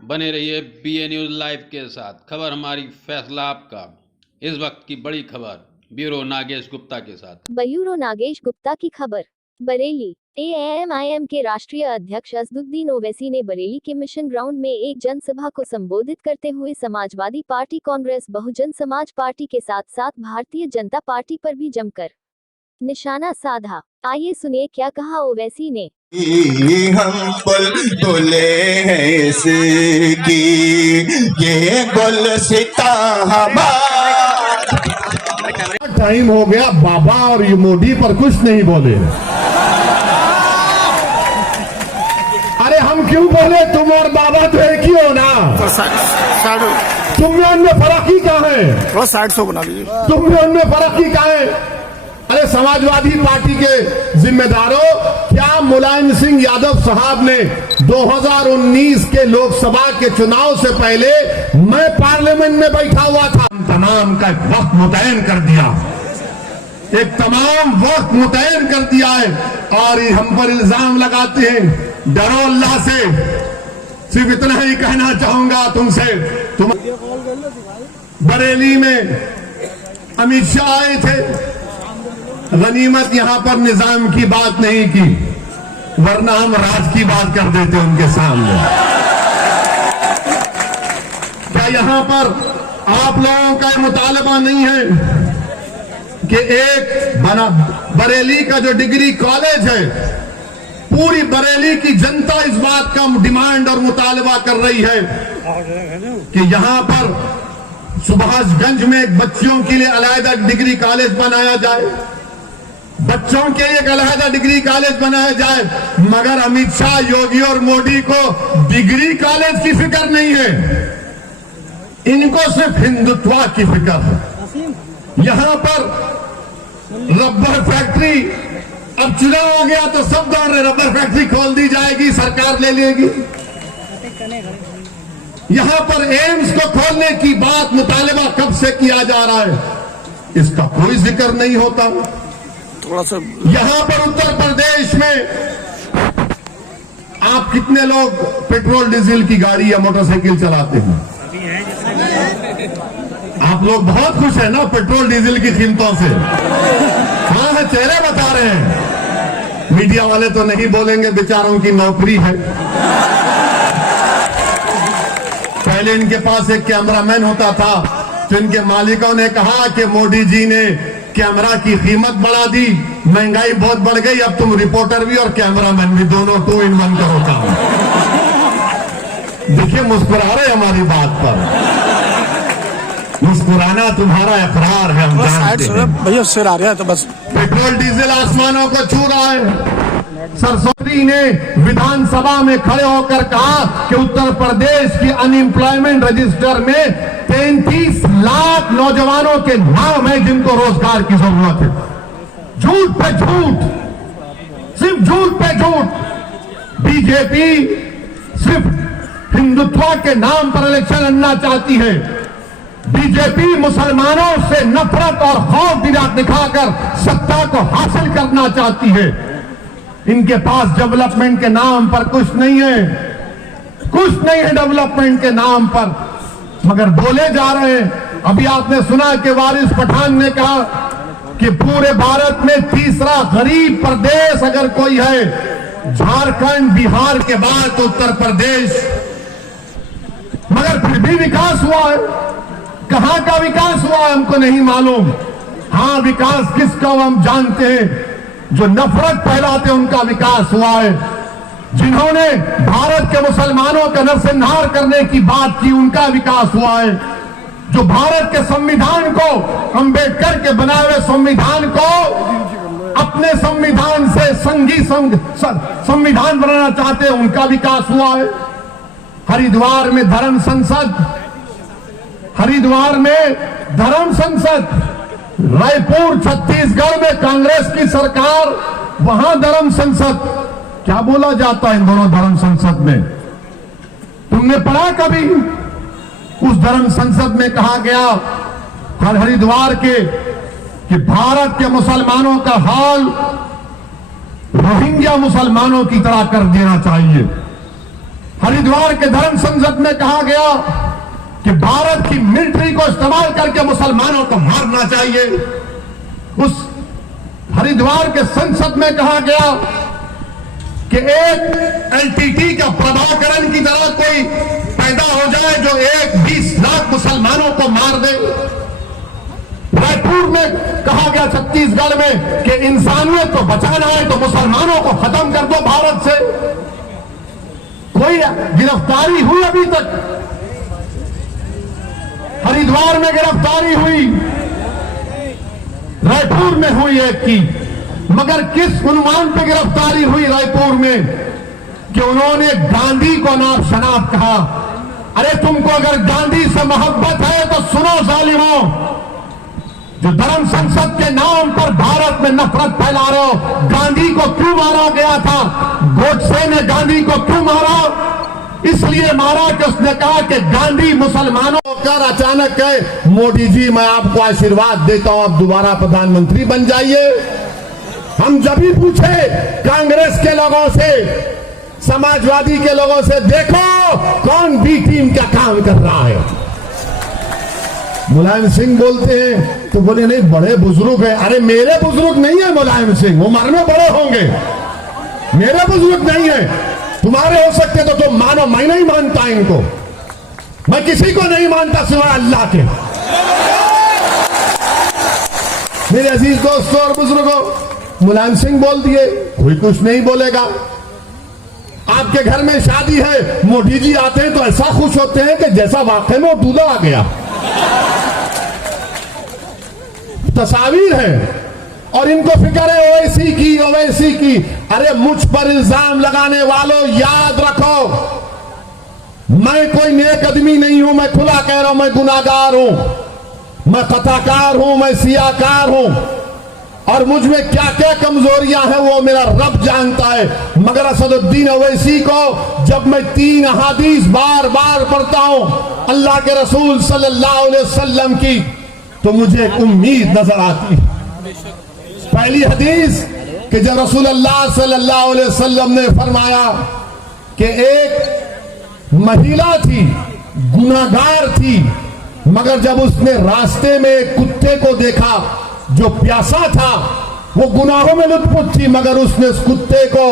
बने रहिए BA news live के साथ। खबर हमारी, फैसला आपका। इस वक्त की बड़ी खबर ब्यूरो नागेश गुप्ता के साथ। ब्यूरो नागेश गुप्ता की खबर। बरेली। AMIM के राष्ट्रीय अध्यक्ष असदुद्दीन ओवैसी ने बरेली के मिशन ग्राउंड में एक जनसभा को संबोधित करते हुए समाजवादी पार्टी, कांग्रेस, बहुजन समाज पार्टी के साथ साथ भारतीय जनता पार्टी पर भी जमकर निशाना साधा। आइए सुनिए क्या कहा ओवैसी ने। हम बुलबुले हैं इसकी, ये गुलसिता हमारा। टाइम हो गया, बाबा और ये मोदी पर कुछ नहीं बोले। अरे हम क्यों बोले? तुम और बाबा तो एक ही हो ना। तुम में उनमें फर्क ही क्या है? 60 बना लीजिए। तुम में उनमें फर्क ही क्या है? अरे समाजवादी पार्टी के जिम्मेदारों, क्या मुलायम सिंह यादव साहब ने 2019 के लोकसभा के चुनाव से पहले मैं पार्लियामेंट में बैठा हुआ था, तमाम का वक्त मुतयन कर दिया, एक तमाम वक्त मुतयन कर दिया है और हम पर इल्जाम लगाते हैं। डरो अल्लाह से। सिर्फ इतना ही कहना चाहूंगा तुमसे। तुम बरेली में अमित शाह आए थे, गनीमत यहां पर निजाम की बात नहीं की, वरना हम राज की बात कर देते उनके सामने। क्या यहां पर आप लोगों का मुतालबा नहीं है कि एक बरेली का जो डिग्री कॉलेज है, पूरी बरेली की जनता इस बात का डिमांड और मुतालबा कर रही है कि यहां पर सुभाषगंज में एक बच्चियों के लिए अलहदा डिग्री कॉलेज बनाया जाए, बच्चों के लिए एक अलहदा डिग्री कॉलेज बनाया जाए। मगर अमित शाह, योगी और मोदी को डिग्री कॉलेज की फिक्र नहीं है, इनको सिर्फ हिंदुत्व की फिक्र है। यहां पर रबर फैक्ट्री, अब चुनाव हो गया तो सब दौड़ रहे, रबर फैक्ट्री खोल दी जाएगी, सरकार ले लेगी। यहां पर एम्स को खोलने की बात, मुतालबा कब से किया जा रहा है, इसका कोई जिक्र नहीं होता। थोड़ा सा यहां पर उत्तर प्रदेश में आप कितने लोग पेट्रोल डीजल की गाड़ी या मोटरसाइकिल चलाते हैं? आप लोग बहुत खुश है ना पेट्रोल डीजल की कीमतों से। हाँ है, चेहरे बता रहे हैं। मीडिया वाले तो नहीं बोलेंगे, बेचारों की नौकरी है। पहले इनके पास एक कैमरामैन होता था, तो इनके मालिकों ने कहा कि मोदी जी ने कैमरा की कीमत बढ़ा दी, महंगाई बहुत बढ़ गई, अब तुम रिपोर्टर भी और कैमरामैन भी, दोनों 2 in 1 करो काम। देखिए मुस्कुरा रहे हमारी बात पर। मुस्कुराना तुम्हारा इकरार है, हम जानते हैं। भैया सिर आ रहा है तो बस। पेट्रोल डीजल आसमानों को छू रहा है। सरस्वती ने विधानसभा में खड़े होकर कहा कि उत्तर प्रदेश की अनएम्प्लॉयमेंट रजिस्टर में 33 लाख नौजवानों के नाम है जिनको रोजगार की जरूरत है। झूठ पे झूठ, सिर्फ झूठ पे झूठ। बीजेपी सिर्फ हिंदुत्व के नाम पर इलेक्शन लड़ना चाहती है। बीजेपी मुसलमानों से नफरत और खौफ दिखाकर सत्ता को हासिल करना चाहती है। इनके पास डेवलपमेंट के नाम पर कुछ नहीं है, कुछ नहीं है डेवलपमेंट के नाम पर, मगर बोले जा रहे हैं। अभी आपने सुना कि वारिस पठान ने कहा कि पूरे भारत में तीसरा गरीब प्रदेश अगर कोई है, झारखंड बिहार के बाद तो उत्तर प्रदेश। मगर फिर भी विकास हुआ है। कहां का विकास हुआ है हमको नहीं मालूम। हाँ, विकास किसका हम जानते हैं, जो नफरत फैलाते उनका विकास हुआ है। जिन्होंने भारत के मुसलमानों का नरसंहार करने की बात की, उनका विकास हुआ है। जो भारत के संविधान को, अंबेडकर के बनाए हुए संविधान को अपने संविधान से संघी संविधान बनाना चाहते हैं, उनका विकास हुआ है। हरिद्वार में धर्म संसद, हरिद्वार में धर्म संसद, रायपुर छत्तीसगढ़ में कांग्रेस की सरकार, वहां धर्म संसद। क्या बोला जाता है इन दोनों धर्म संसद में? तुमने पढ़ा कभी? उस धर्म संसद में कहा गया हरिद्वार के कि भारत के मुसलमानों का हाल रोहिंग्या मुसलमानों की तरह कर देना चाहिए। हरिद्वार के धर्म संसद में कहा गया कि भारत की मिलिट्री को इस्तेमाल करके मुसलमानों को मारना चाहिए। उस हरिद्वार के संसद में कहा गया कि एक एलटीटी का प्रभाकरण की तरह कोई पैदा हो जाए जो 20 लाख मुसलमानों को मार दे। रायपुर में कहा गया छत्तीसगढ़ में कि इंसानियत को बचाना है तो मुसलमानों को खत्म कर दो भारत से। कोई गिरफ्तारी हुई अभी तक? हरिद्वार में गिरफ्तारी हुई, रायपुर में हुई एक की, मगर किस उन्वान पे गिरफ्तारी हुई रायपुर में कि उन्होंने गांधी को नाम शनाब कहा। अरे तुमको अगर गांधी से मोहब्बत है तो सुनो जालिमों, जो धर्म संसद के नाम पर भारत में नफरत फैला रहे हो, गांधी को क्यों मारा गया था? गोडसे ने गांधी को क्यों मारा? इसलिए मारा कि उसने कहा कि गांधी मुसलमानों कर अचानक कहे मोदी जी मैं आपको आशीर्वाद देता हूं, आप दोबारा प्रधानमंत्री बन जाइए। हम जब भी पूछे कांग्रेस के लोगों से, समाजवादी के लोगों से, देखो कौन बी टीम का काम कर रहा है, मुलायम सिंह बोलते हैं तो बोले नहीं बड़े बुजुर्ग हैं। अरे मेरे बुजुर्ग नहीं है मुलायम सिंह, उम्र में बड़े होंगे, मेरे बुजुर्ग नहीं है। तुम्हारे हो सकते तो तुम मानो, मैं नहीं मानता इनको, मैं किसी को नहीं मानता सिवाय अल्लाह के। मेरे अजीज दोस्तों और बुजुर्गों, मुलायम सिंह बोल दिए, कोई कुछ नहीं बोलेगा। आपके घर में शादी है, मोदी जी आते हैं तो ऐसा खुश होते हैं कि जैसा वाकई में वो दूल्हा आ गया। तस्वीर है और इनको फिक्र है ओवैसी की, ओवैसी की। अरे मुझ पर इल्जाम लगाने वालों, याद रखो मैं कोई नेक आदमी नहीं हूं, मैं खुला कह रहा हूं, मैं गुनाहगार हूं, मैं खताकार हूं, मैं सियाकार हूं, और मुझ में क्या क्या कमजोरियां हैं वो मेरा रब जानता है। मगर असदुद्दीन ओवैसी को जब मैं 3 अहादीस बार बार पढ़ता हूं अल्लाह के रसूल सल्लल्लाहु अलैहि वसल्लम की, तो मुझे एक उम्मीद नजर आती है। पहली हदीस कि जब रसूलुल्लाह सल्लल्लाहु अलैहि वसल्लम ने फरमाया कि एक महिला थी, गुनाहगार थी, मगर जब उसने रास्ते में एक कुत्ते को देखा जो प्यासा था, वो गुनाहों में लुत्फुत थी, मगर उसने उस कुत्ते को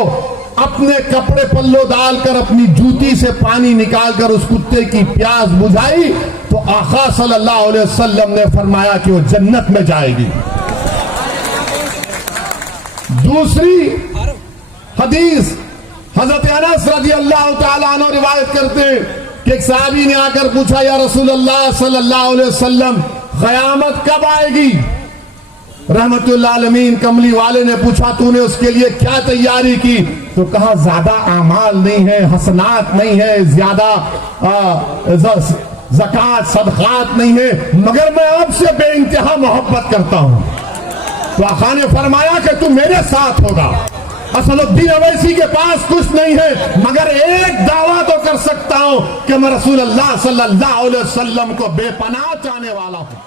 अपने कपड़े पल्लो डालकर अपनी जूती से पानी निकालकर उस कुत्ते की प्यास बुझाई, तो आका सल्लल्लाहु अलैहि वसल्लम ने फरमाया कि वो जन्नत में जाएगी। दूसरी हदीस हजरत अनस रज़ियल्लाहु ताला अन्हु रिवायत करते हैं कि एक साहबी ने आकर पूछा, या रसूलल्लाह सल्लल्लाहु अलैहि वसल्लम क़यामत कब आएगी? रहमतुल्लाह अलमीन कमली वाले ने पूछा तूने उसके लिए क्या तैयारी की? तो कहा ज्यादा आमाल नहीं है, हसनात नहीं है, ज्यादा ज़कात सदक़ात नहीं है, मगर मैं आपसे बेइंतहा मोहब्बत करता हूं। तो आका ने फरमाया कि तू मेरे साथ होगा। असदुद्दीन ओवैसी के पास कुछ नहीं है, मगर एक दावा तो कर सकता हूं कि मैं रसूलुल्लाह सल्लल्लाहु अलैहि वसल्लम को बेपनाह चाहने वाला हूं।